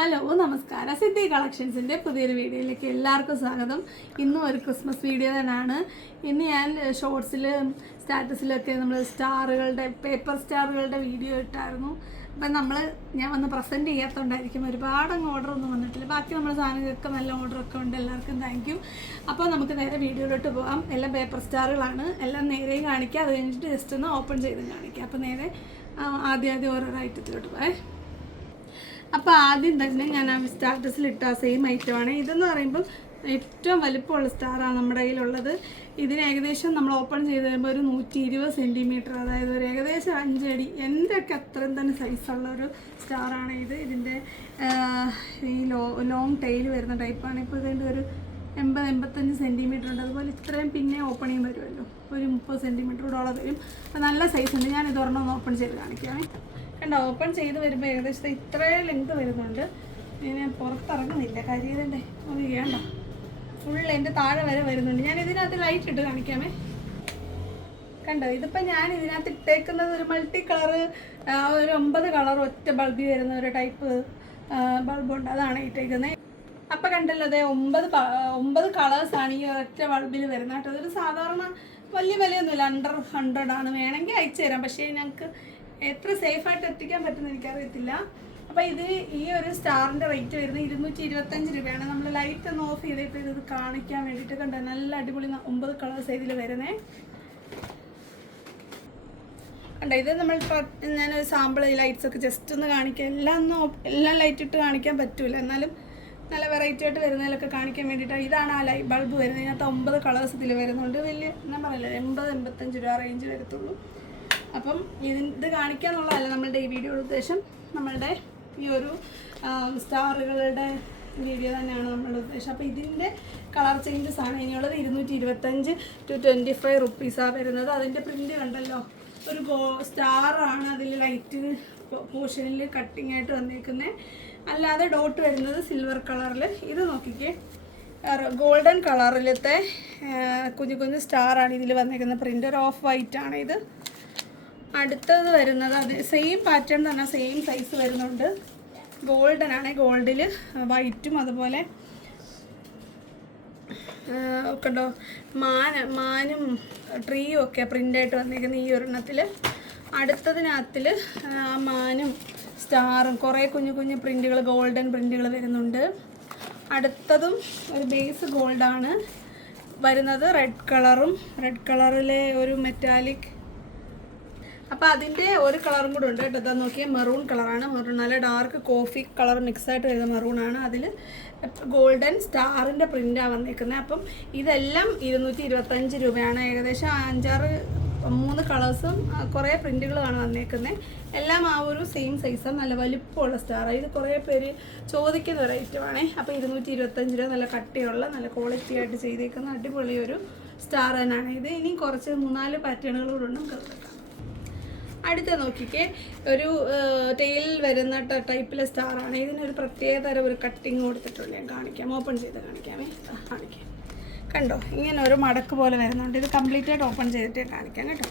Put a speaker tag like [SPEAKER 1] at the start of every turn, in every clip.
[SPEAKER 1] hello നമസ്കാരം സിദ്ധി കളക്ഷൻസിൻ്റെ പുതിയൊരു വീഡിയോയിലേക്ക് എല്ലാവർക്കും സ്വാഗതം ഇന്നും ഒരു ക്രിസ്മസ് വീഡിയോ തന്നെയാണ് ഇന്ന് ഞാൻ ഷോർട്സിൽ സ്റ്റാറ്റസിലൊക്കെ നമ്മൾ സ്റ്റാറുകളുടെ പേപ്പർ സ്റ്റാറുകളുടെ വീഡിയോ ഇട്ടായിരുന്നു അപ്പം നമ്മൾ ഞാൻ വന്ന് പ്രസൻറ്റ് ചെയ്യാത്തതുകൊണ്ടായിരിക്കും ഒരുപാട് അങ്ങ് ഓർഡർ ഒന്നും വന്നിട്ടില്ല ബാക്കി നമ്മുടെ സാധനങ്ങൾക്ക് നല്ല ഓർഡറൊക്കെ ഉണ്ട് എല്ലാവർക്കും താങ്ക് യു അപ്പോൾ നമുക്ക് നേരെ വീഡിയോയിലോട്ട് പോകാം എല്ലാം പേപ്പർ സ്റ്റാറുകളാണ് എല്ലാം നേരെയും കാണിക്കുക അത് കഴിഞ്ഞിട്ട് ജസ്റ്റ് ഒന്ന് ഓപ്പൺ ചെയ്ത് കാണിക്കുക അപ്പോൾ നേരെ ആദ്യം ആദ്യം ഓരോരോ ഐറ്റത്തിലോട്ട് പോയേ അപ്പോൾ ആദ്യം തന്നെ ഞാൻ ആ സ്റ്റാറ്റസിൽ ഇട്ട ആ സെയിം ഐറ്റമാണ് ഇതെന്ന് പറയുമ്പോൾ ഏറ്റവും വലിപ്പമുള്ള സ്റ്റാറാണ് നമ്മുടെ കയ്യിലുള്ളത് ഇതിന് ഏകദേശം നമ്മൾ ഓപ്പൺ ചെയ്ത് കഴിയുമ്പോൾ ഒരു നൂറ്റി ഇരുപത് സെൻറ്റിമീറ്റർ അതായത് ഒരു ഏകദേശം അഞ്ചടി എൻ്റെയൊക്കെ അത്രയും തന്നെ സൈസുള്ള ഒരു സ്റ്റാറാണ് ഇത് ഇതിൻ്റെ ഈ ലോ ലോങ് ടെയിൽ വരുന്ന ടൈപ്പാണ് ഇപ്പോൾ ഇതിൻ്റെ ഒരു എൺപത് എൺപത്തഞ്ച് സെൻറ്റിമീറ്റർ ഉണ്ട് അതുപോലെ ഇത്രയും പിന്നെ ഓപ്പണിങ് വരുമല്ലോ ഒരു മുപ്പത് സെൻറ്റിമീറ്ററോളം വരും അപ്പോൾ നല്ല സൈസ് ഉണ്ട് ഞാൻ ഇതൊരെണ്ണം ഒന്ന് ഓപ്പൺ ചെയ്ത് കാണിക്കാമേ കണ്ടോ ഓപ്പൺ ചെയ്ത് വരുമ്പോൾ ഏകദേശം ഇത്രേ ലെങ്ത് വരുന്നുണ്ട് ഞാൻ പുറത്തിറങ്ങുന്നില്ല കരിയതിൻ്റെ അത് ചെയ്യണ്ട ഫുൾ എൻ്റെ താഴെ വരെ വരുന്നുണ്ട് ഞാൻ ഇതിനകത്ത് ലൈറ്റ് ഇട്ട് കാണിക്കാമേ കണ്ടോ ഇതിപ്പോൾ ഞാൻ ഇതിനകത്ത് ഇട്ടേക്കുന്നത് ഒരു മൾട്ടി കളർ ഒരു ഒമ്പത് കളർ ഒറ്റ ബൾബി വരുന്ന ഒരു ടൈപ്പ് ബൾബുണ്ട് അതാണ് ഇട്ടേക്കുന്നത് അപ്പം കണ്ടല്ലോ അതെ ഒമ്പത് ഒമ്പത് കളേഴ്സാണ് ഈ ഒറ്റ ബൾബിൽ വരുന്നത് കേട്ടോ അതൊരു സാധാരണ വലിയ വിലയൊന്നുമില്ല അണ്ടർ ഹൺഡ്രഡ് ആണ് വേണമെങ്കിൽ അയച്ചു തരാം പക്ഷേ ഞങ്ങൾക്ക് എത്ര സേഫ് ആയിട്ട് എത്തിക്കാൻ പറ്റുമെന്ന് എനിക്കറിയത്തില്ല അപ്പൊ ഇത് ഈ ഒരു സ്റ്റാറിന്റെ റേറ്റ് വരുന്നത് ഇരുന്നൂറ്റി ഇരുപത്തി അഞ്ച് രൂപയാണ് നമ്മൾ ലൈറ്റ് ഒന്ന് ഓഫ് ചെയ്തിട്ട് ഇത് കാണിക്കാൻ വേണ്ടിട്ട് കണ്ടത് നല്ല അടിപൊളി ഒമ്പത് കളേഴ്സ് ഇതിൽ വരുന്നേ കണ്ട ഇത് നമ്മൾ ഞാനൊരു സാമ്പിൾ ലൈറ്റ്സ് ഒക്കെ ജസ്റ്റ് ഒന്ന് കാണിക്കുക എല്ലാം ഒന്നും എല്ലാം ലൈറ്റ് ഇട്ട് കാണിക്കാൻ പറ്റൂല എന്നാലും നല്ല വെറൈറ്റി ആയിട്ട് വരുന്നതിലൊക്കെ കാണിക്കാൻ വേണ്ടിയിട്ടാണ് ഇതാണ് ആ ലൈറ്റ് ബൾബ് വരുന്നത് ഇതിനകത്ത് ഒമ്പത് കളേഴ്സ് ഇതിൽ വരുന്നുണ്ട് വലിയ ഞാൻ പറയില്ല എൺപത് എൺപത്തഞ്ച് രൂപ റേഞ്ച് വരത്തുള്ളൂ അപ്പം ഇത് കാണിക്കുക എന്നുള്ളതല്ല നമ്മളുടെ ഈ വീഡിയോയുടെ ഉദ്ദേശം നമ്മളുടെ ഈ ഒരു സ്റ്റാറുകളുടെ വീഡിയോ തന്നെയാണ് നമ്മളുടെ ഉദ്ദേശം അപ്പോൾ ഇതിൻ്റെ കളർ ചേഞ്ചസ് ആണ് ഇനിയുള്ളത് ഇരുന്നൂറ്റി ഇരുപത്തഞ്ച് ടു ട്വൻറ്റി ഫൈവ് റുപ്പീസാണ് വരുന്നത് അതിൻ്റെ പ്രിൻ്റ് കണ്ടല്ലോ ഒരു ഗോ സ്റ്റാറാണ് അതിൽ ലൈറ്റ് പോർഷനിൽ കട്ടിങ് ആയിട്ട് വന്നിരിക്കുന്നത് അല്ലാതെ ഡോട്ട് വരുന്നത് സിൽവർ കളറിൽ ഇത് നോക്കിക്കേ ഗോൾഡൻ കളറിലത്തെ കുഞ്ഞു കുഞ്ഞു സ്റ്റാറാണ് ഇതിൽ വന്നിരിക്കുന്നത് പ്രിൻ്റർ ഓഫ് വൈറ്റ് ആണ് ഇത് അടുത്തത് വരുന്നത് അത് സെയിം പാറ്റേൺ തന്നെ സെയിം സൈസ് വരുന്നുണ്ട് ഗോൾഡൻ ആണ് ഗോൾഡിൽ വൈറ്റും അതുപോലെ കണ്ടോ മാന മാനും ട്രീയും ഒക്കെ പ്രിൻ്റായിട്ട് വന്നിരിക്കുന്ന ഈ ഒരെണ്ണത്തിൽ അടുത്തതിനകത്തിൽ മാനും സ്റ്റാറും കുറേ കുഞ്ഞു കുഞ്ഞു പ്രിൻ്റുകൾ ഗോൾഡൻ പ്രിൻ്റുകൾ വരുന്നുണ്ട് അടുത്തതും ഒരു ബേസ് ഗോൾഡാണ് വരുന്നത് റെഡ് കളറും റെഡ് കളറിലെ ഒരു മെറ്റാലിക് അപ്പോൾ അതിൻ്റെ ഒരു കളറും കൂടെ ഉണ്ട് കേട്ടോ ഇതാ നോക്കിയാൽ മെറൂൺ കളറാണ് മെറൂൺ നല്ല ഡാർക്ക് കോഫി കളർ മിക്സ് ആയിട്ട് വരുന്ന മെറൂണാണ് അതിൽ ഗോൾഡൻ സ്റ്റാറിൻ്റെ പ്രിൻ്റാണ് വന്നിരിക്കുന്നത് അപ്പം ഇതെല്ലാം ഇരുന്നൂറ്റി ഇരുപത്തഞ്ച് രൂപയാണ് ഏകദേശം അഞ്ചാറ് മൂന്ന് കളേഴ്സും കുറേ പ്രിൻറ്റുകളാണ് വന്നേക്കുന്നത് എല്ലാം ആ ഒരു സെയിം സൈസാണ് നല്ല വലിപ്പമുള്ള സ്റ്റാർ ഇത് കുറേ പേര് ചോദിക്കുന്ന ഒരു ഐറ്റമാണേ അപ്പോൾ ഇരുന്നൂറ്റി ഇരുപത്തഞ്ച് രൂപ നല്ല കട്ടിയുള്ള നല്ല ക്വാളിറ്റി ആയിട്ട് ചെയ്തേക്കുന്ന അടിപൊളി ഒരു സ്റ്റാർ തന്നെയാണ് ഇത് ഇനി കുറച്ച് മൂന്നാല് കൂടെ നമുക്ക് അടുത്ത നോക്കിക്കേ ഒരു ടെയിൽ വരുന്ന ടൈപ്പിലെ സ്റ്റാർ ആണ് ഇതിനൊരു തരം ഒരു കട്ടിങ് കൊടുത്തിട്ടുണ്ട് ഞാൻ കാണിക്കാം ഓപ്പൺ ചെയ്ത് കാണിക്കാമേ കാണിക്കാം കണ്ടോ ഇങ്ങനെ ഒരു മടക്ക് പോലെ വരുന്നുണ്ട് ഇത് കംപ്ലീറ്റ് ആയിട്ട് ഓപ്പൺ ചെയ്തിട്ട് കാണിക്കാം കേട്ടോ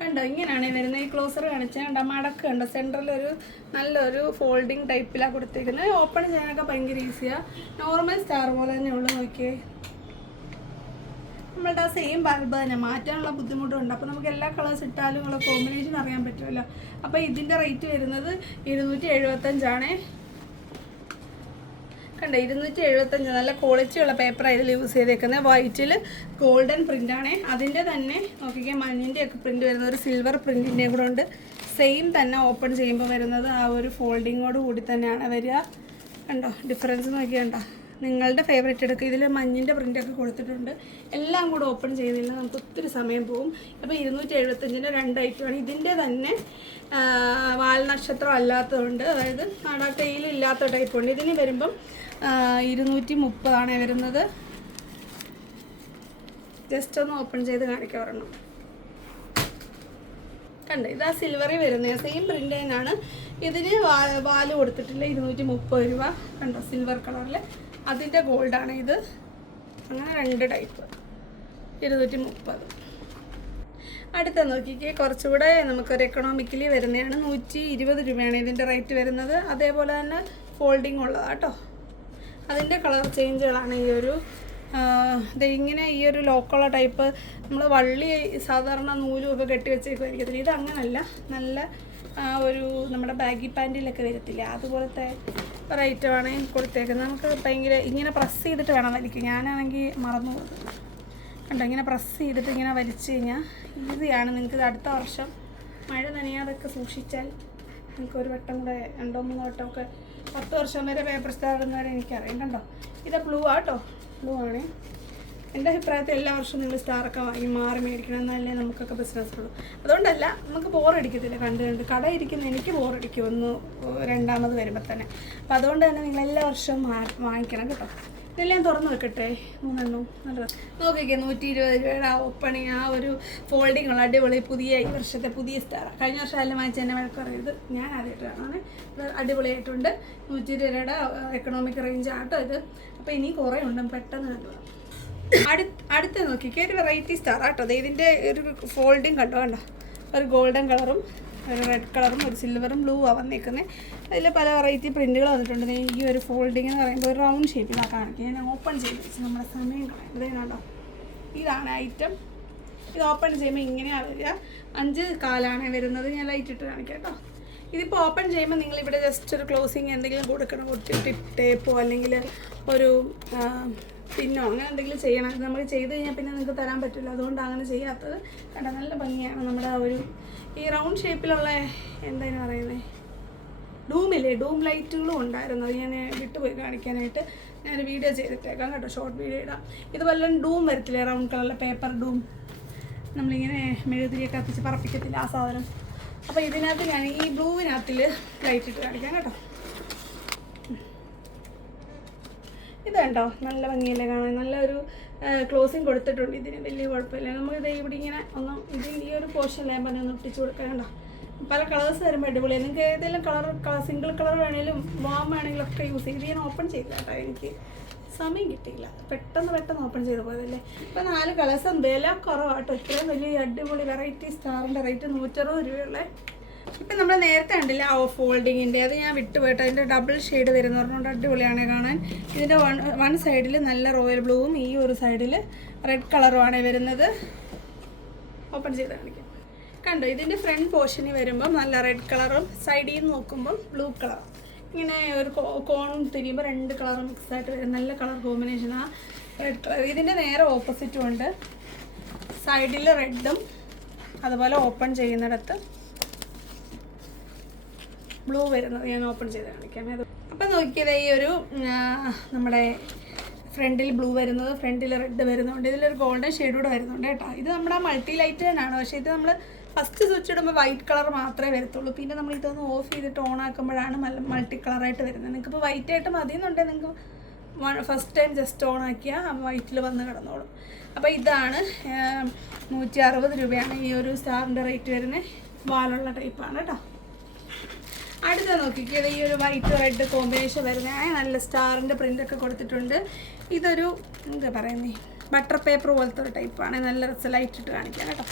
[SPEAKER 1] കണ്ടോ ഇങ്ങനെയാണ് വരുന്നത് ഈ ക്ലോസർ കാണിച്ചാൽ കണ്ടോ മടക്ക് കണ്ടോ സെൻറ്ററിൽ ഒരു നല്ലൊരു ഫോൾഡിങ് ടൈപ്പിലാണ് കൊടുത്തേക്കുന്നത് ഓപ്പൺ ചെയ്യാനൊക്കെ ഭയങ്കര ഈസിയാണ് നോർമൽ സ്റ്റാർ പോലെ തന്നെ ഉള്ളു നോക്കിയേ നമ്മളുടെ സെയിം ബൾബ് തന്നെ മാറ്റാനുള്ള ബുദ്ധിമുട്ടുണ്ട് അപ്പോൾ നമുക്ക് എല്ലാ കളേഴ്സ് ഇട്ടാലും ഉള്ള കോമ്പിനേഷൻ അറിയാൻ പറ്റുമല്ലോ അപ്പോൾ ഇതിൻ്റെ റേറ്റ് വരുന്നത് ഇരുന്നൂറ്റി എഴുപത്തഞ്ചാണേ കണ്ട ഇരുന്നൂറ്റി എഴുപത്തഞ്ച് നല്ല ക്വാളിറ്റിയുള്ള പേപ്പറാണ് ഇതിൽ യൂസ് ചെയ്തേക്കുന്നത് വൈറ്റിൽ ഗോൾഡൻ പ്രിൻ്റാണേ അതിൻ്റെ തന്നെ നോക്കിക്കാൻ മഞ്ഞിൻ്റെയൊക്കെ പ്രിൻ്റ് വരുന്ന ഒരു സിൽവർ പ്രിൻറ്റിൻ്റെ കൂടെ ഉണ്ട് സെയിം തന്നെ ഓപ്പൺ ചെയ്യുമ്പോൾ വരുന്നത് ആ ഒരു ഫോൾഡിങ്ങോട് കൂടി തന്നെയാണ് വരിക കണ്ടോ ഡിഫറൻസ് നോക്കിയാൽ നിങ്ങളുടെ ഫേവറേറ്റ് എടുക്കുക ഇതിൽ മഞ്ഞിൻ്റെ പ്രിൻ്റൊക്കെ കൊടുത്തിട്ടുണ്ട് എല്ലാം കൂടെ ഓപ്പൺ ചെയ്തില്ല നമുക്ക് ഒത്തിരി സമയം പോകും അപ്പോൾ ഇരുന്നൂറ്റി എഴുപത്തഞ്ചിൻ്റെ രണ്ട് ഐറ്റമാണ് ഇതിൻ്റെ തന്നെ വാൽനക്ഷത്രം അല്ലാത്തതുണ്ട് അതായത് നാടാ ഇല്ലാത്ത ടൈപ്പുണ്ട് ഇതിന് വരുമ്പം ഇരുന്നൂറ്റി മുപ്പതാണ് വരുന്നത് ജസ്റ്റ് ഒന്ന് ഓപ്പൺ ചെയ്ത് കാണിക്കാറുണ്ട് ഒരെണ്ണം കണ്ട് ഇത് ആ വരുന്ന സെയിം പ്രിൻ്റ് തന്നെയാണ് ഇതിന് വാല് കൊടുത്തിട്ടില്ല ഇരുന്നൂറ്റി മുപ്പത് രൂപ കണ്ടോ സിൽവർ കളറിൽ അതിൻ്റെ ഗോൾഡാണ് ഇത് അങ്ങനെ രണ്ട് ടൈപ്പ് ഇരുന്നൂറ്റി മുപ്പത് അടുത്ത നോക്കിക്കേ കുറച്ചുകൂടെ നമുക്കൊരു എക്കണോമിക്കലി വരുന്നതാണ് നൂറ്റി ഇരുപത് രൂപയാണ് ഇതിൻ്റെ റേറ്റ് വരുന്നത് അതേപോലെ തന്നെ ഫോൾഡിങ് ഉള്ളതാണ് കേട്ടോ അതിൻ്റെ കളർ ചേഞ്ചുകളാണ് ഈ ഒരു ഇങ്ങനെ ഈ ഒരു ലോക്കുള്ള ടൈപ്പ് നമ്മൾ വള്ളി സാധാരണ നൂലുമൊക്കെ കെട്ടി വെച്ചേക്കുമായിരിക്കത്തില്ല ഇത് അങ്ങനല്ല നല്ല ഒരു നമ്മുടെ ബാഗി പാൻറ്റിലൊക്കെ വരത്തില്ല അതുപോലത്തെ ഒരൈറ്റമാണ് കൊടുത്തേക്കുന്നത് നമുക്ക് ഭയങ്കര ഇങ്ങനെ പ്രസ് ചെയ്തിട്ട് വേണം വലിക്കും ഞാനാണെങ്കിൽ മറന്നു കണ്ടോ ഇങ്ങനെ പ്രസ് ചെയ്തിട്ട് ഇങ്ങനെ വലിച്ചു കഴിഞ്ഞാൽ ഈസിയാണ് നിങ്ങൾക്ക് അടുത്ത വർഷം മഴ നനയാതൊക്കെ സൂക്ഷിച്ചാൽ നിങ്ങൾക്ക് ഒരു വട്ടം കൂടെ രണ്ടോ മൂന്നോ വട്ടമൊക്കെ പത്ത് വർഷം വരെ പേപ്പർ സ്റ്റാർ ഇടുന്നവരെ എനിക്കറിയാം കണ്ടോ ഇത് ബ്ലൂ ആട്ടോ ബ്ലൂ ആണ് എൻ്റെ അഭിപ്രായത്തിൽ എല്ലാ വർഷവും നിങ്ങൾ സ്റ്റാറൊക്കെ വാങ്ങി മാറി മേടിക്കണം എന്നല്ലേ നമുക്കൊക്കെ ഉള്ളൂ അതുകൊണ്ടല്ല നമുക്ക് ബോറടിക്കത്തില്ല കണ്ട് കണ്ട് കട ഇരിക്കുന്ന എനിക്ക് ബോറടിക്കും ഒന്ന് രണ്ടാമത് വരുമ്പോൾ തന്നെ അപ്പോൾ അതുകൊണ്ട് തന്നെ നിങ്ങൾ എല്ലാ വർഷവും വാങ്ങിക്കണം കേട്ടോ ഇതെല്ലാം തുറന്നു വെക്കട്ടെ മൂന്നെണ്ണം നല്ലത് നോക്കിക്കേ നൂറ്റി ഇരുപത് രൂപയുടെ ആ ഒപ്പണി ആ ഒരു ഫോൾഡിങ് ഉള്ള അടിപൊളി പുതിയ ഈ വർഷത്തെ പുതിയ സ്റ്റാർ കഴിഞ്ഞ വർഷം എല്ലാം വാങ്ങിച്ച എന്നെ വഴക്കറിയത് ഞാൻ ആദ്യമായിട്ട് അടിപൊളിയായിട്ടുണ്ട് നൂറ്റി ഇരുപത് രൂപയുടെ എക്കണോമിക് റേഞ്ച് ആട്ടോ ഇത് അപ്പോൾ ഇനി കുറേ ഉണ്ടെന്ന് പെട്ടെന്ന് കണ്ടുപോകാം അടുത്ത നോക്കിക്കേ ഒരു വെറൈറ്റി സ്റ്റാർ ആട്ടോ അത് ഇതിൻ്റെ ഒരു ഫോൾഡിങ് കണ്ടോ കണ്ടോ ഒരു ഗോൾഡൻ കളറും ഒരു റെഡ് കളറും ഒരു സിൽവറും ബ്ലൂ ആ വന്നേക്കുന്നത് അതിൽ പല വെറൈറ്റി പ്രിൻറ്റുകൾ വന്നിട്ടുണ്ട് ഈ ഒരു ഫോൾഡിങ് എന്ന് പറയുമ്പോൾ ഒരു റൗണ്ട് ഷേപ്പിലാണ് കാണിക്കുക ഞാൻ ഓപ്പൺ ചെയ്യുന്നത് നമ്മുടെ സമയം കണ്ടോ ഇതാണ് ഐറ്റം ഇത് ഓപ്പൺ ചെയ്യുമ്പോൾ ഇങ്ങനെയാണ് വരിക അഞ്ച് കാലാണ് വരുന്നത് ഞാൻ ലൈറ്റ് ഇട്ട് കാണിക്കാം കേട്ടോ ഇതിപ്പോൾ ഓപ്പൺ ചെയ്യുമ്പോൾ നിങ്ങൾ ഇവിടെ ജസ്റ്റ് ഒരു ക്ലോസിങ് എന്തെങ്കിലും കൊടുക്കണം കൊടുത്തിട്ട് ടേപ്പോ അല്ലെങ്കിൽ ഒരു പിന്നോ അങ്ങനെ എന്തെങ്കിലും ചെയ്യണം നമ്മൾ ചെയ്ത് കഴിഞ്ഞാൽ പിന്നെ നിങ്ങൾക്ക് തരാൻ പറ്റില്ല അതുകൊണ്ട് അങ്ങനെ ചെയ്യാത്തത് കണ്ട നല്ല ഭംഗിയാണ് നമ്മുടെ ആ ഒരു ഈ റൗണ്ട് ഷേപ്പിലുള്ള എന്താണ് പറയുന്നത് ഡൂമില്ലേ ഡൂം ലൈറ്റുകളും ഉണ്ടായിരുന്നു അത് ഞാൻ വിട്ടുപോയി കാണിക്കാനായിട്ട് ഞാൻ വീഡിയോ ചെയ്തിട്ടേക്കാം കേട്ടോ ഷോർട്ട് വീഡിയോ ഇടാം ഇതുപോലെ ഡൂം വരത്തില്ലേ റൗണ്ട് കളറിലെ പേപ്പർ ഡൂം നമ്മളിങ്ങനെ മെഴുകുതിരിയൊക്കെ കത്തിച്ച് പറപ്പിക്കത്തില്ല ആ സാധനം അപ്പോൾ ഇതിനകത്ത് ഞാൻ ഈ ബ്ലൂവിനകത്തിൽ ലൈറ്റ് ഇട്ട് കാണിക്കാം കേട്ടോ ഇത് കണ്ടോ നല്ല ഭംഗിയല്ലേ കാണാൻ നല്ലൊരു ക്ലോസിങ് കൊടുത്തിട്ടുണ്ട് ഇതിന് വലിയ കുഴപ്പമില്ല നമുക്കിത് ഇവിടെ ഇങ്ങനെ ഒന്നും ഇത് ഈ ഒരു പോർഷൻ ലാമ്പിനെ ഒന്ന് ഒട്ടിച്ച് കൊടുക്കാൻ കണ്ടോ പല കളേഴ്സ് വരുമ്പോൾ അടിപൊളി നിങ്ങൾക്ക് ഏതെങ്കിലും കളർ സിംഗിൾ കളർ വേണേലും വാം വേണമെങ്കിലും ഒക്കെ യൂസ് ചെയ്ത് ഞാൻ ഓപ്പൺ ചെയ്തില്ല കേട്ടോ എനിക്ക് സമയം കിട്ടിയില്ല പെട്ടെന്ന് പെട്ടെന്ന് ഓപ്പൺ ചെയ്ത് പോയതല്ലേ ഇപ്പം നാല് കളേഴ്സും വില കുറവാട്ടോ ഇത്രയും വലിയ അടിപൊളി വെറൈറ്റി സ്റ്റാറിൻ്റെ റേറ്റ് നൂറ്ററുപത് രൂപയുള്ള ഇപ്പം നമ്മൾ നേരത്തെ കണ്ടില്ല ആ ഫോൾഡിങ്ങിൻ്റെ അത് ഞാൻ വിട്ടുപോയിട്ട് അതിൻ്റെ ഡബിൾ ഷെയ്ഡ് വരുന്നവരുകൊണ്ട് അടിപൊളിയാണ് കാണാൻ ഇതിൻ്റെ വൺ വൺ സൈഡിൽ നല്ല റോയൽ ബ്ലൂവും ഈ ഒരു സൈഡിൽ റെഡ് കളറുമാണ് വരുന്നത് ഓപ്പൺ ചെയ്ത് കാണിക്കാം കണ്ടോ ഇതിൻ്റെ ഫ്രണ്ട് പോർഷനിൽ വരുമ്പം നല്ല റെഡ് കളറും സൈഡിൽ നിന്ന് നോക്കുമ്പം ബ്ലൂ കളറും ഇങ്ങനെ ഒരു കോണും തിരിയുമ്പോൾ രണ്ട് കളറും മിക്സ് ആയിട്ട് വരും നല്ല കളർ കോമ്പിനേഷനാണ് റെഡ് കളർ ഇതിൻ്റെ നേരെ ഓപ്പോസിറ്റും ഉണ്ട് സൈഡിൽ റെഡും അതുപോലെ ഓപ്പൺ ചെയ്യുന്നിടത്ത് ബ്ലൂ വരുന്നത് ഞാൻ ഓപ്പൺ ചെയ്ത് കാണിക്കാം അത് അപ്പം നോക്കിയത് ഈ ഒരു നമ്മുടെ ഫ്രണ്ടിൽ ബ്ലൂ വരുന്നത് ഫ്രണ്ടിൽ റെഡ് വരുന്നുണ്ട് ഇതിലൊരു ഗോൾഡൻ ഷെയ്ഡ് കൂടെ വരുന്നുണ്ട് കേട്ടോ ഇത് നമ്മുടെ മൾട്ടി ലൈറ്റ് തന്നെയാണ് പക്ഷേ ഇത് നമ്മൾ ഫസ്റ്റ് സ്വിച്ച് ഇടുമ്പോൾ വൈറ്റ് കളർ മാത്രമേ വരത്തുള്ളൂ പിന്നെ നമ്മൾ ഇതൊന്ന് ഓഫ് ചെയ്തിട്ട് ഓൺ ആക്കുമ്പോഴാണ് മൾട്ടി കളറായിട്ട് വരുന്നത് നിങ്ങൾക്കിപ്പോൾ വൈറ്റ് ആയിട്ട് മതി എന്നുണ്ടെങ്കിൽ നിങ്ങൾക്ക് ഫസ്റ്റ് ടൈം ജസ്റ്റ് ഓൺ ആക്കിയാൽ വൈറ്റിൽ വന്ന് കിടന്നോളും അപ്പോൾ ഇതാണ് നൂറ്റി അറുപത് രൂപയാണ് ഈ ഒരു സ്റ്റാറിൻ്റെ റേറ്റ് വരുന്നത് വാലുള്ള ടൈപ്പാണ് കേട്ടോ അടുത്ത നോക്കിക്കത് ഈ ഒരു വൈറ്റ് റെഡ് കോമ്പിനേഷൻ വരുന്ന നല്ല സ്റ്റാറിൻ്റെ പ്രിൻ്റൊക്കെ കൊടുത്തിട്ടുണ്ട് ഇതൊരു എന്താ പറയുന്നേ ബട്ടർ പേപ്പർ പോലത്തെ ഒരു ടൈപ്പാണ് നല്ല ലൈറ്റ് ഇട്ട് കാണിക്കാം കേട്ടോ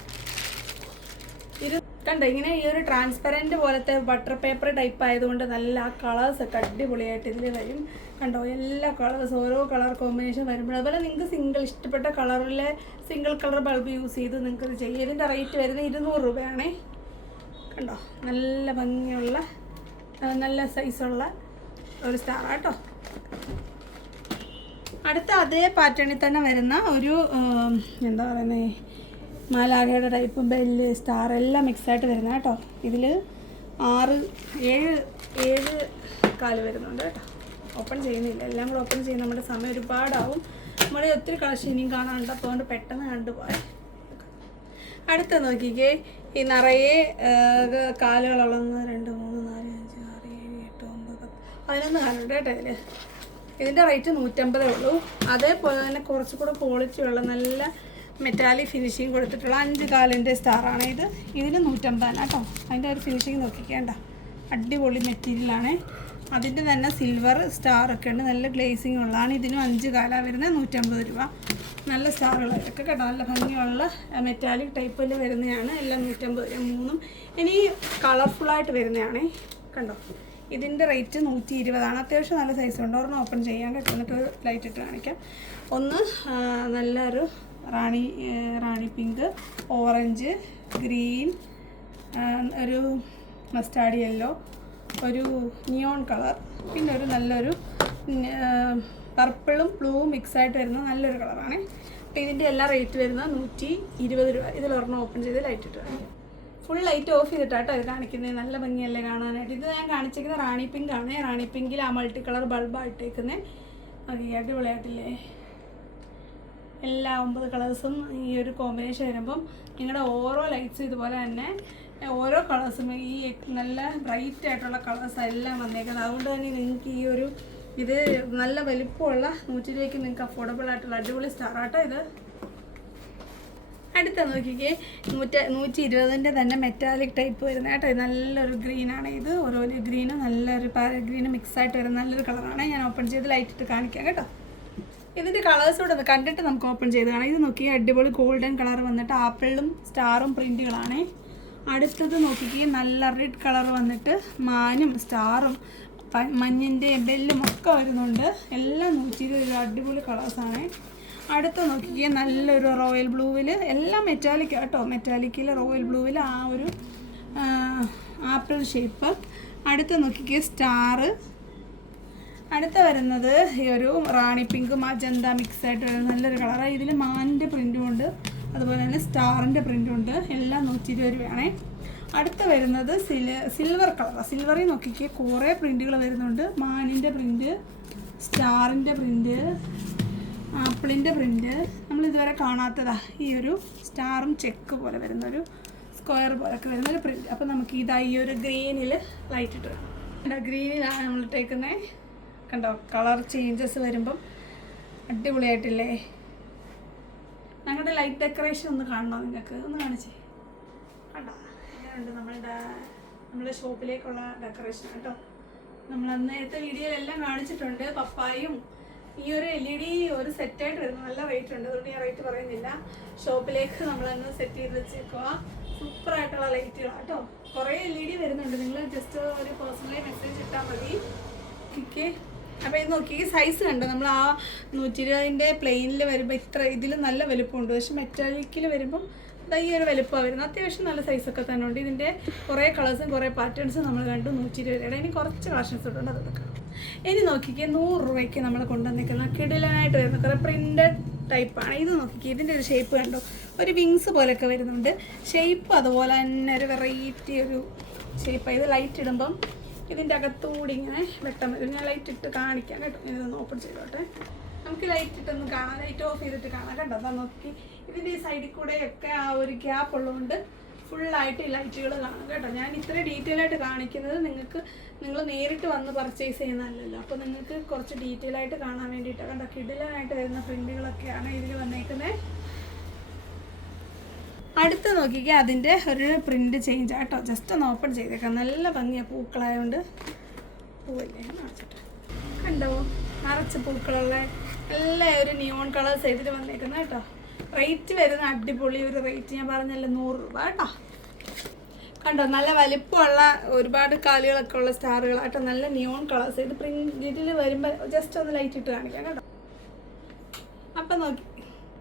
[SPEAKER 1] ഇത് കണ്ടോ ഇങ്ങനെ ഈ ഒരു ട്രാൻസ്പെറൻറ്റ് പോലത്തെ ബട്ടർ പേപ്പർ ടൈപ്പ് ആയതുകൊണ്ട് നല്ല ആ കളേഴ്സൊക്കെ അടിപൊളിയായിട്ട് ഇതിൽ വരും കണ്ടോ എല്ലാ കളേഴ്സ് ഓരോ കളർ കോമ്പിനേഷൻ വരുമ്പോൾ അതുപോലെ നിങ്ങൾക്ക് സിംഗിൾ ഇഷ്ടപ്പെട്ട കളറിലെ സിംഗിൾ കളർ ബൾബ് യൂസ് ചെയ്ത് നിങ്ങൾക്ക് ഇത് ഇതിൻ്റെ റേറ്റ് വരുന്നത് ഇരുന്നൂറ് രൂപയാണേ കണ്ടോ നല്ല ഭംഗിയുള്ള നല്ല സൈസുള്ള ഒരു സ്റ്റാർ കേട്ടോ അടുത്ത അതേ പാറ്റേണിൽ തന്നെ വരുന്ന ഒരു എന്താ പറയുന്നത് മാലാഖയുടെ ടൈപ്പ് ബെല്ല് സ്റ്റാർ എല്ലാം മിക്സായിട്ട് വരുന്ന കേട്ടോ ഇതിൽ ആറ് ഏഴ് ഏഴ് കാല് വരുന്നുണ്ട് കേട്ടോ ഓപ്പൺ ചെയ്യുന്നില്ല എല്ലാം കൂടെ ഓപ്പൺ ചെയ്യുന്ന നമ്മുടെ സമയം ഒരുപാടാവും നമ്മൾ ഒത്തിരി കളക്ഷൻ ഇനിയും കാണാനുണ്ട് അതുകൊണ്ട് പെട്ടെന്ന് കണ്ടുപോയി അടുത്ത നോക്കിക്കേ ഈ നിറയെ കാലുകളുള്ളത് രണ്ട് മൂന്ന് പതിനൊന്ന് ഹൺഡ്രഡ് അതിൽ ഇതിൻ്റെ റേറ്റ് നൂറ്റമ്പതേ ഉള്ളൂ അതേപോലെ തന്നെ ക്വാളിറ്റി ഉള്ള നല്ല മെറ്റാലി ഫിനിഷിങ് കൊടുത്തിട്ടുള്ള അഞ്ച് കാലിൻ്റെ സ്റ്റാറാണ് ഇത് ഇതിന് നൂറ്റമ്പതാണ് കേട്ടോ അതിൻ്റെ ഒരു ഫിനിഷിങ് നോക്കിക്കേണ്ട അടിപൊളി മെറ്റീരിയലാണേ അതിൻ്റെ തന്നെ സിൽവർ സ്റ്റാറൊക്കെ ഉണ്ട് നല്ല ഗ്ലേസിങ് ഉള്ളതാണ് ഇതിനും അഞ്ച് കാലാണ് വരുന്നത് നൂറ്റമ്പത് രൂപ നല്ല സ്റ്റാറുകളൊക്കെ കേട്ടോ നല്ല ഭംഗിയുള്ള മെറ്റാലിക് ടൈപ്പിൽ വരുന്നതാണ് എല്ലാം നൂറ്റമ്പത് രൂപ മൂന്നും ഇനി കളർഫുള്ളായിട്ട് വരുന്നതാണേ കണ്ടോ ഇതിൻ്റെ റേറ്റ് നൂറ്റി ഇരുപതാണ് അത്യാവശ്യം നല്ല സൈസ് ഉണ്ട് ഒരെണ്ണം ഓപ്പൺ ചെയ്യാൻ കിട്ടുന്നിട്ട് ലൈറ്റ് ഇട്ട് കാണിക്കാം ഒന്ന് നല്ലൊരു rani rani pink orange green ഒരു മസ്റ്റാഡ് യെല്ലോ ഒരു നിയോൺ കളർ പിന്നെ ഒരു നല്ലൊരു പർപ്പിളും ബ്ലൂവും മിക്സായിട്ട് വരുന്ന നല്ലൊരു കളറാണ് അപ്പോൾ ഇതിൻ്റെ എല്ലാ റേറ്റ് വരുന്നത് നൂറ്റി ഇരുപത് രൂപ ഇതിലൊരെണ്ണം ഓപ്പൺ ചെയ്ത് ലൈറ്റ് ഇട്ട് കാണിക്കാം ഫുൾ ലൈറ്റ് ഓഫ് ചെയ്തിട്ടാട്ടോ ഇത് കാണിക്കുന്നത് നല്ല ഭംഗിയല്ലേ കാണാനായിട്ട് ഇത് ഞാൻ കാണിച്ചിരിക്കുന്നത് റാണി പിങ്ക് ആണ് റാണി പിങ്കിൽ ആ മൾട്ടി കളർ ബൾബായിട്ടേക്കുന്നത് ഇട്ടേക്കുന്നത് അടിപൊളിയായിട്ടില്ലേ എല്ലാ ഒമ്പത് കളേഴ്സും ഈ ഒരു കോമ്പിനേഷൻ വരുമ്പം നിങ്ങളുടെ ഓരോ ലൈറ്റ്സും ഇതുപോലെ തന്നെ ഓരോ കളേഴ്സും ഈ നല്ല ബ്രൈറ്റ് ആയിട്ടുള്ള കളേഴ്സ് എല്ലാം വന്നേക്കുന്നത് അതുകൊണ്ട് തന്നെ നിങ്ങൾക്ക് ഈ ഒരു ഇത് നല്ല വലിപ്പമുള്ള നൂറ്റി രൂപയ്ക്ക് നിങ്ങൾക്ക് അഫോർഡബിൾ ആയിട്ടുള്ള അടിപൊളി സ്റ്റാറാട്ടോ ഇത് അടുത്ത നോക്കിക്കേ നൂറ്റ നൂറ്റി ഇരുപതിൻ്റെ തന്നെ മെറ്റാലിക് ടൈപ്പ് വരുന്ന കേട്ടോ നല്ലൊരു ഗ്രീനാണ് ഇത് ഓരോലി ഗ്രീനും നല്ലൊരു പാര ഗ്രീനും മിക്സായിട്ട് വരുന്ന നല്ലൊരു കളറാണ് ഞാൻ ഓപ്പൺ ചെയ്ത് ലൈറ്റ് ഇട്ട് കാണിക്കാം കേട്ടോ ഇതിൻ്റെ കളേഴ്സ് കൂടെ ഒന്ന് കണ്ടിട്ട് നമുക്ക് ഓപ്പൺ ചെയ്ത് കാണാം ഇത് നോക്കി അടിപൊളി ഗോൾഡൻ കളർ വന്നിട്ട് ആപ്പിളും സ്റ്റാറും പ്രിൻറ്റുകളാണേ അടുത്തത് നോക്കിക്കേ നല്ല റെഡ് കളർ വന്നിട്ട് മാനും സ്റ്റാറും മഞ്ഞിൻ്റെ ബെല്ലും ഒക്കെ വരുന്നുണ്ട് എല്ലാം നൂറ്റി ഇരുപത് അടിപൊളി കളേഴ്സാണ് അടുത്ത നോക്കിക്കുക നല്ലൊരു റോയൽ ബ്ലൂവിൽ എല്ലാം മെറ്റാലിക് കേട്ടോ മെറ്റാലിക്കിൽ റോയൽ ബ്ലൂവിൽ ആ ഒരു ആപ്പിൾ ഷേപ്പ് അടുത്ത് നോക്കിക്കുക സ്റ്റാർ അടുത്ത വരുന്നത് ഈ ഒരു റാണി പിങ്ക് മജന്ത മിക്സ് ആയിട്ട് വരുന്ന നല്ലൊരു കളറാണ് ഇതിൽ മാനിൻ്റെ പ്രിൻറ്റും ഉണ്ട് അതുപോലെ തന്നെ സ്റ്റാറിൻ്റെ പ്രിൻ്റും ഉണ്ട് എല്ലാം നൂറ്റി ഇരുപത് രൂപയാണേ അടുത്ത് വരുന്നത് സില് സിൽവർ കളറാണ് സിൽവറിൽ നോക്കിക്കുക കുറേ പ്രിൻറ്റുകൾ വരുന്നുണ്ട് മാനിൻ്റെ പ്രിൻറ്റ് സ്റ്റാറിൻ്റെ പ്രിൻറ്റ് ആപ്പിളിൻ്റെ പ്രിൻ്റ് നമ്മൾ ഇതുവരെ കാണാത്തതാ ഈ ഒരു സ്റ്റാറും ചെക്ക് പോലെ വരുന്ന ഒരു സ്ക്വയർ പോലൊക്കെ ഒരു പ്രിൻ്റ് അപ്പോൾ നമുക്ക് ഇതാ ഈ ഒരു ഗ്രീനിൽ ലൈറ്റ് ഇട്ട് കണ്ടോ ഗ്രീനിലാണ് നമ്മൾ ഇട്ടേക്കുന്നത് കണ്ടോ കളർ ചേഞ്ചസ് വരുമ്പം അടിപൊളിയായിട്ടില്ലേ ഞങ്ങളുടെ ലൈറ്റ് ഡെക്കറേഷൻ ഒന്ന് കാണണോ നിങ്ങൾക്ക് ഒന്ന് കാണിച്ചേ കണ്ടോ അങ്ങനെയുണ്ട് നമ്മളുടെ നമ്മുടെ ഷോപ്പിലേക്കുള്ള ഡെക്കറേഷൻ കേട്ടോ നമ്മൾ അന്നേരത്തെ വീഡിയോയിലെല്ലാം കാണിച്ചിട്ടുണ്ട് പപ്പായും ഈ ഒരു എൽ ഇ ഡി ഒരു സെറ്റായിട്ട് വരുന്നു നല്ല റേറ്റ് ഉണ്ട് അതുകൊണ്ട് ഞാൻ റേറ്റ് പറയുന്നില്ല ഷോപ്പിലേക്ക് നമ്മളങ്ങ് സെറ്റ് ചെയ്ത് വെച്ചേക്കുക സൂപ്പറായിട്ടുള്ള ലൈറ്റുകൾ കേട്ടോ കുറേ എൽ ഇ ഡി വരുന്നുണ്ട് നിങ്ങൾ ജസ്റ്റ് ഒരു പേഴ്സണലി മെസ്സേജ് ഇട്ടാൽ മതി ഓക്കെ അപ്പോൾ ഇത് നോക്കി ഈ സൈസ് കണ്ടോ നമ്മൾ ആ നൂറ്റി ഇരുപതിന്റെ പ്ലെയിനിൽ വരുമ്പോൾ ഇത്ര ഇതിൽ നല്ല വലുപ്പമുണ്ട് പക്ഷെ മെറ്റാലിക്കിൽ വരുമ്പം ഈ ഒരു വലുപ്പമാണ് വരുന്നത് അത്യാവശ്യം നല്ല സൈസൊക്കെ തന്നെ ഉണ്ട് ഇതിന്റെ കുറേ കളേഴ്സും കുറേ പാറ്റേൺസും നമ്മൾ കണ്ടു നൂറ്റി ഇരുപത് രൂപയുടെ ഇനി കുറച്ച് കളക്ഷൻസ് ഉണ്ട് അത് ഇനി നോക്കിക്കേ നൂറ് രൂപയ്ക്ക് നമ്മൾ കൊണ്ടുവന്നിരിക്കുന്ന കിടിലായിട്ട് വരുന്ന കുറേ പ്രിൻറ്റഡ് ടൈപ്പാണ് ഇത് നോക്കിക്കേ ഇതിൻ്റെ ഒരു ഷേപ്പ് കണ്ടോ ഒരു വിങ്സ് പോലെയൊക്കെ വരുന്നുണ്ട് ഷേപ്പ് അതുപോലെ തന്നെ ഒരു വെറൈറ്റി ഒരു ഷേപ്പ് ഇത് ലൈറ്റ് ഇടുമ്പം ഇതിൻ്റെ അകത്തുകൂടി ഇങ്ങനെ വെട്ടം വരും ഞാൻ ലൈറ്റ് ഇട്ട് കാണിക്കാം കേട്ടോ ഇതൊന്ന് ഓപ്പൺ ചെയ്തോട്ടെ നമുക്ക് ലൈറ്റ് ഇട്ടൊന്ന് കാണാം ലൈറ്റ് ഓഫ് ചെയ്തിട്ട് കാണാം കണ്ടോ അതാ നോക്കി ഇതിൻ്റെ ഈ സൈഡിൽ കൂടെയൊക്കെ ആ ഒരു ഗ്യാപ്പ് ഉള്ളതുകൊണ്ട് ഫുള്ളായിട്ട് ആയിട്ട് ലൈറ്റുകൾ കാണും കേട്ടോ ഞാൻ ഇത്ര ഡീറ്റെയിൽ ആയിട്ട് കാണിക്കുന്നത് നിങ്ങൾക്ക് നിങ്ങൾ നേരിട്ട് വന്ന് പർച്ചേസ് ചെയ്യുന്നതല്ലല്ലോ അപ്പോൾ നിങ്ങൾക്ക് കുറച്ച് ഡീറ്റെയിൽ ആയിട്ട് കാണാൻ വേണ്ടിയിട്ട് കണ്ടോ കിഡിലായിട്ട് വരുന്ന പ്രിൻറ്റുകളൊക്കെയാണ് ഇതിൽ വന്നേക്കുന്നത് അടുത്ത് നോക്കിക്കുക അതിൻ്റെ ഒരു പ്രിൻ്റ് ചേഞ്ച് ആട്ടോ ജസ്റ്റ് ഒന്ന് ഓപ്പൺ ചെയ്തേക്കാം നല്ല ഭംഗിയാണ് പൂക്കളായതുകൊണ്ട് പൂവല്ലേ നിറച്ചിട്ട് കണ്ടോ നിറച്ച് പൂക്കളുള്ള എല്ലാ ഒരു നിയോൺ കളേഴ്സ് ചെയ്തിട്ട് വന്നേക്കുന്നത് കേട്ടോ റേറ്റ് വരുന്ന അടിപൊളി ഒരു റേറ്റ് ഞാൻ പറഞ്ഞല്ലോ നൂറ് രൂപ കേട്ടോ കണ്ടോ നല്ല വലിപ്പമുള്ള ഒരുപാട് കാലുകളൊക്കെ ഉള്ള കേട്ടോ നല്ല നിയോൺ കളേഴ്സ് ഇത് പ്രിന്റിൽ വരുമ്പോൾ ജസ്റ്റ് ഒന്ന് ലൈറ്റ് ഇട്ട് കാണിക്കാം കേട്ടോ അപ്പം നോക്കി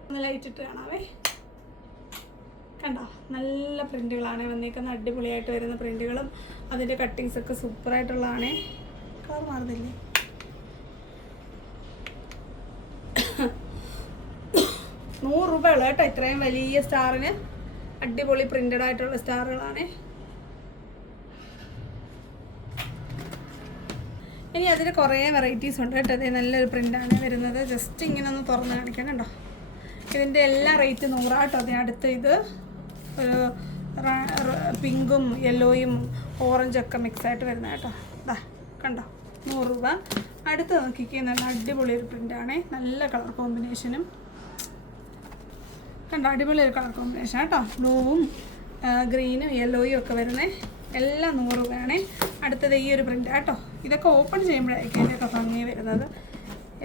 [SPEAKER 1] ഒന്ന് ലൈറ്റ് ഇട്ട് കാണാവേ കണ്ടോ നല്ല പ്രിന്റുകളാണ് വന്നേക്കുന്ന അടിപൊളിയായിട്ട് വരുന്ന പ്രിന്റുകളും അതിൻ്റെ കട്ടിങ്സൊക്കെ സൂപ്പറായിട്ടുള്ളതാണ് കളർ മാറുന്നില്ലേ നൂറ് രൂപ ഉള്ളു കേട്ടോ ഇത്രയും വലിയ സ്റ്റാറിന് അടിപൊളി പ്രിന്റഡ് ആയിട്ടുള്ള സ്റ്റാറുകളാണ് ഇനി അതിൽ കുറേ വെറൈറ്റീസ് ഉണ്ട് കേട്ടോ അതേ നല്ലൊരു പ്രിൻ്റാണ് വരുന്നത് ജസ്റ്റ് ഇങ്ങനെ ഒന്ന് തുറന്ന് കാണിക്കണം കേട്ടോ ഇതിൻ്റെ എല്ലാ റേറ്റ് നൂറാട്ടോ അതേ അടുത്ത് ഇത് ഒരു പിങ്കും യെല്ലോയും ഓറഞ്ചൊക്കെ മിക്സായിട്ട് വരുന്ന കേട്ടോ അതാ കണ്ടോ നൂറ് രൂപ അടുത്ത് നോക്കിക്കുന്ന നല്ല അടിപൊളി ഒരു പ്രിൻ്റാണ് നല്ല കളർ കോമ്പിനേഷനും കണ്ടോ അടിപൊളി ഒരു കളർ കോമ്പിനേഷൻ കേട്ടോ ബ്ലൂവും ഗ്രീനും യെല്ലോയും ഒക്കെ വരുന്നേ എല്ലാം നൂറ് രൂപയാണേ അടുത്തത് ഈ ഒരു പ്രിൻ്റ് കേട്ടോ ഇതൊക്കെ ഓപ്പൺ ചെയ്യുമ്പോഴായിരിക്കും അതിൻ്റെയൊക്കെ ഭംഗി വരുന്നത്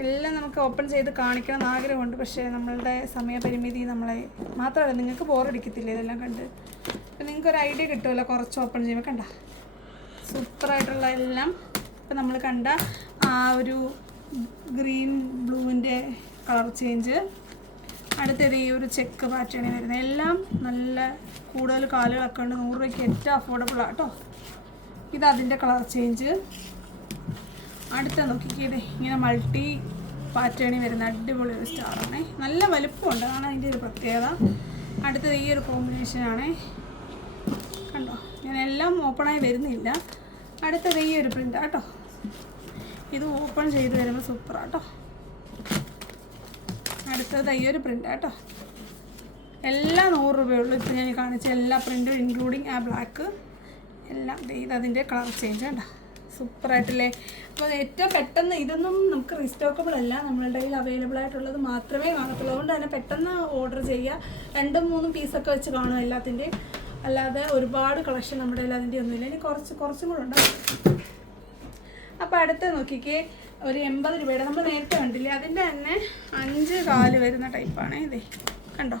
[SPEAKER 1] എല്ലാം നമുക്ക് ഓപ്പൺ ചെയ്ത് കാണിക്കണം എന്ന് ആഗ്രഹമുണ്ട് പക്ഷേ നമ്മളുടെ സമയപരിമിതി നമ്മളെ മാത്രമല്ല നിങ്ങൾക്ക് ബോറടിക്കത്തില്ല ഇതെല്ലാം കണ്ട് അപ്പം നിങ്ങൾക്ക് ഒരു ഐഡിയ കിട്ടുമല്ലോ കുറച്ച് ഓപ്പൺ ചെയ്യുമ്പോൾ കണ്ട സൂപ്പറായിട്ടുള്ള എല്ലാം ഇപ്പം നമ്മൾ കണ്ട ആ ഒരു ഗ്രീൻ ബ്ലൂവിൻ്റെ കളർ ചേഞ്ച് അടുത്തത് ഈ ഒരു ചെക്ക് പാറ്റേണിൽ വരുന്നത് എല്ലാം നല്ല കൂടുതൽ കാലുകളൊക്കെ ഉണ്ട് നൂറ് രൂപയ്ക്ക് ഏറ്റവും അഫോർഡബിൾ ആട്ടോ ഇത് അതിൻ്റെ കളർ ചേഞ്ച് അടുത്ത നോക്കിക്കേ ഇങ്ങനെ മൾട്ടി പാറ്റേണിൽ വരുന്ന അടിപൊളി ഒരു സ്റ്റാറാണേ നല്ല വലുപ്പമുണ്ട് അതാണ് അതിൻ്റെ ഒരു പ്രത്യേകത അടുത്തത് ഈ ഒരു കോമ്പിനേഷനാണേ കണ്ടോ ഞാൻ എല്ലാം ഓപ്പണായി വരുന്നില്ല അടുത്തത് ഈ ഒരു പ്രിൻ്റ് കേട്ടോ ഇത് ഓപ്പൺ ചെയ്ത് വരുമ്പോൾ സൂപ്പറാട്ടോ എടുത്തത് ഈ ഒരു പ്രിൻ്റ് കേട്ടോ എല്ലാം നൂറ് രൂപയുള്ളൂ ഇപ്പം ഞാൻ കാണിച്ച എല്ലാ പ്രിൻറ്റും ഇൻക്ലൂഡിങ് ആ ബ്ലാക്ക് എല്ലാം ഇത് അതിൻ്റെ കളർ ചേഞ്ച് കണ്ട സൂപ്പറായിട്ടില്ലേ അപ്പോൾ ഏറ്റവും പെട്ടെന്ന് ഇതൊന്നും നമുക്ക് റീസ്റ്റോക്കബിൾ അല്ല നമ്മളുടെ കയ്യിൽ അവൈലബിൾ ആയിട്ടുള്ളത് മാത്രമേ കാണത്തുള്ളൂ അതുകൊണ്ട് തന്നെ പെട്ടെന്ന് ഓർഡർ ചെയ്യുക രണ്ടും മൂന്നും പീസൊക്കെ വെച്ച് കാണും എല്ലാത്തിൻ്റെയും അല്ലാതെ ഒരുപാട് കളക്ഷൻ നമ്മുടെ കയ്യിൽ അതിൻ്റെ ഒന്നുമില്ല ഇനി കുറച്ച് കുറച്ചും കൂടെ ഉണ്ടാവും അപ്പോൾ അടുത്ത നോക്കിക്കേ ഒരു എൺപത് രൂപയുടെ നമ്മൾ നേരത്തെ കണ്ടില്ലേ അതിൻ്റെ തന്നെ അഞ്ച് കാല് വരുന്ന ടൈപ്പാണ് ഇതേ കണ്ടോ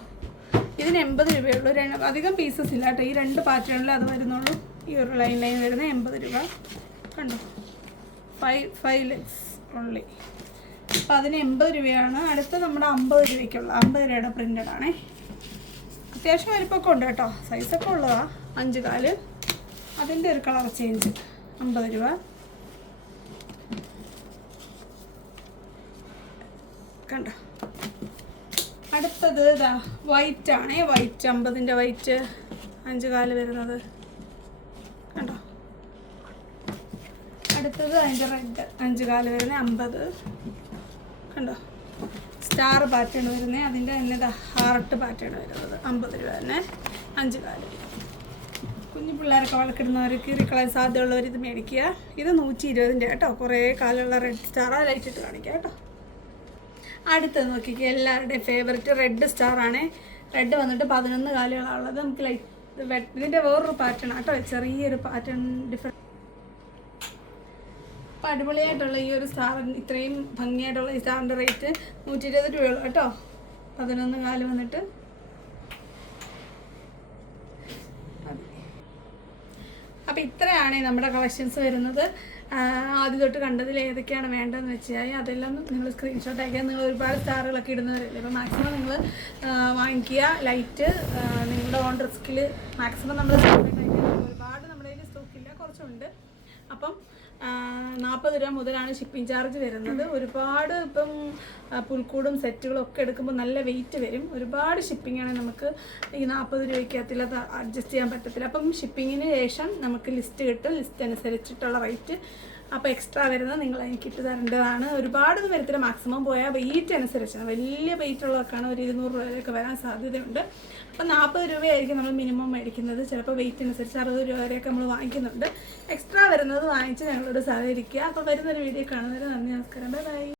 [SPEAKER 1] ഇതിന് എൺപത് രൂപയുള്ളൂ അധികം പീസസ് ഇല്ല കേട്ടോ ഈ രണ്ട് പാറ്റേണിൽ അത് വരുന്നുള്ളൂ ഈ ഒരു ലൈൻ ലൈൻ വരുന്ന എൺപത് രൂപ കണ്ടോ ഫൈവ് ഫൈവ് ലെക്സ് ഉള്ളി അപ്പം അതിന് എൺപത് രൂപയാണ് അടുത്ത നമ്മുടെ അമ്പത് രൂപയ്ക്കുള്ള അമ്പത് രൂപയുടെ പ്രിൻ്റഡ് ആണേ അത്യാവശ്യം വലിപ്പമൊക്കെ ഉണ്ട് കേട്ടോ സൈസൊക്കെ ഉള്ളതാണ് അഞ്ച് കാല് അതിൻ്റെ ഒരു കളർ ചേഞ്ച് അമ്പത് രൂപ കണ്ടോ അടുത്തത് ഇതാ വൈറ്റ് ആണേ വൈറ്റ് അമ്പതിൻ്റെ വൈറ്റ് അഞ്ച് കാല് വരുന്നത് കണ്ടോ അടുത്തത് അതിൻ്റെ റെഡ് അഞ്ച് കാല് വരുന്ന അമ്പത് കണ്ടോ സ്റ്റാർ പാറ്റേൺ വരുന്നത് അതിൻ്റെ തന്നെ ഹാർട്ട് പാറ്റേൺ വരുന്നത് അമ്പത് രൂപ തന്നെ അഞ്ച് കാല് കുഞ്ഞു പിള്ളേരൊക്കെ വളർക്കിടുന്നവർ കീറിക്കളയാൻ സാധ്യതയുള്ളവർ ഇത് മേടിക്കുക ഇത് നൂറ്റി ഇരുപതിൻ്റെ കേട്ടോ കുറേ കാലുള്ള റെഡ് സ്റ്റാർ ലൈറ്റ് ഇട്ട് കാണിക്കാം കേട്ടോ അടുത്തത് നോക്കിക്കേ എല്ലാവരുടെയും ഫേവററ്റ് റെഡ് സ്റ്റാർ ആണ് റെഡ് വന്നിട്ട് പതിനൊന്ന് കാലുകളുള്ളത് നമുക്ക് ലൈറ്റ് ഇതിൻ്റെ വേറൊരു പാറ്റേൺ ആട്ടോ ചെറിയൊരു പാറ്റേൺ ഡിഫറെ അപ്പോൾ അടിപൊളിയായിട്ടുള്ള ഈ ഒരു സ്റ്റാർ ഇത്രയും ഭംഗിയായിട്ടുള്ള ഈ സ്റ്റാറിൻ്റെ റേറ്റ് നൂറ്റി ഇരുപത് രൂപയുള്ളൂ കേട്ടോ പതിനൊന്ന് കാല് വന്നിട്ട് അപ്പോൾ ഇത്രയാണ് നമ്മുടെ കളക്ഷൻസ് വരുന്നത് ആദ്യം തൊട്ട് കണ്ടതിൽ ഏതൊക്കെയാണ് വേണ്ടതെന്ന് വെച്ചാൽ അതെല്ലാം നിങ്ങൾ സ്ക്രീൻഷോട്ട് ആക്കിയാൽ നിങ്ങൾ ഒരുപാട് സ്റ്റാറുകളൊക്കെ ഇടുന്നവരല്ലേ അപ്പോൾ മാക്സിമം നിങ്ങൾ വാങ്ങിക്കുക ലൈറ്റ് നിങ്ങളുടെ ഓൺ റിസ്കിൽ മാക്സിമം നമ്മൾ അപ്പം നാൽപ്പത് രൂപ മുതലാണ് ഷിപ്പിംഗ് ചാർജ് വരുന്നത് ഒരുപാട് ഇപ്പം പുൽക്കൂടും സെറ്റുകളും ഒക്കെ എടുക്കുമ്പോൾ നല്ല വെയിറ്റ് വരും ഒരുപാട് ഷിപ്പിംഗ് ആണ് നമുക്ക് ഈ നാൽപ്പത് രൂപയ്ക്കകത്തിൽ അത് അഡ്ജസ്റ്റ് ചെയ്യാൻ പറ്റത്തില്ല അപ്പം ഷിപ്പിങ്ങിന് ശേഷം നമുക്ക് ലിസ്റ്റ് കിട്ടും ലിസ്റ്റ് അനുസരിച്ചിട്ടുള്ള റേറ്റ് അപ്പോൾ എക്സ്ട്രാ വരുന്നത് നിങ്ങൾ എനിക്ക് ഇട്ട് തരേണ്ടതാണ് ഒരുപാട് വരത്തില്ല മാക്സിമം പോയാൽ വെയിറ്റ് അനുസരിച്ചാണ് വലിയ വെയിറ്റ് ഉള്ളവർക്കാണ് ഒരു ഇരുന്നൂറ് രൂപയൊക്കെ വരാൻ സാധ്യതയുണ്ട് അപ്പോൾ നാൽപ്പത് രൂപയായിരിക്കും നമ്മൾ മിനിമം മേടിക്കുന്നത് ചിലപ്പോൾ വെയിറ്റ് അനുസരിച്ച് അറുപത് രൂപ വരെയൊക്കെ നമ്മൾ വാങ്ങിക്കുന്നുണ്ട് എക്സ്ട്രാ വരുന്നത് വാങ്ങിച്ച് ഞങ്ങളോട് സഹകരിക്കുക അപ്പോൾ വരുന്നൊരു വീഡിയോ കാണുന്നതിന് നന്ദി നമസ്കാരം ബൈ ബൈ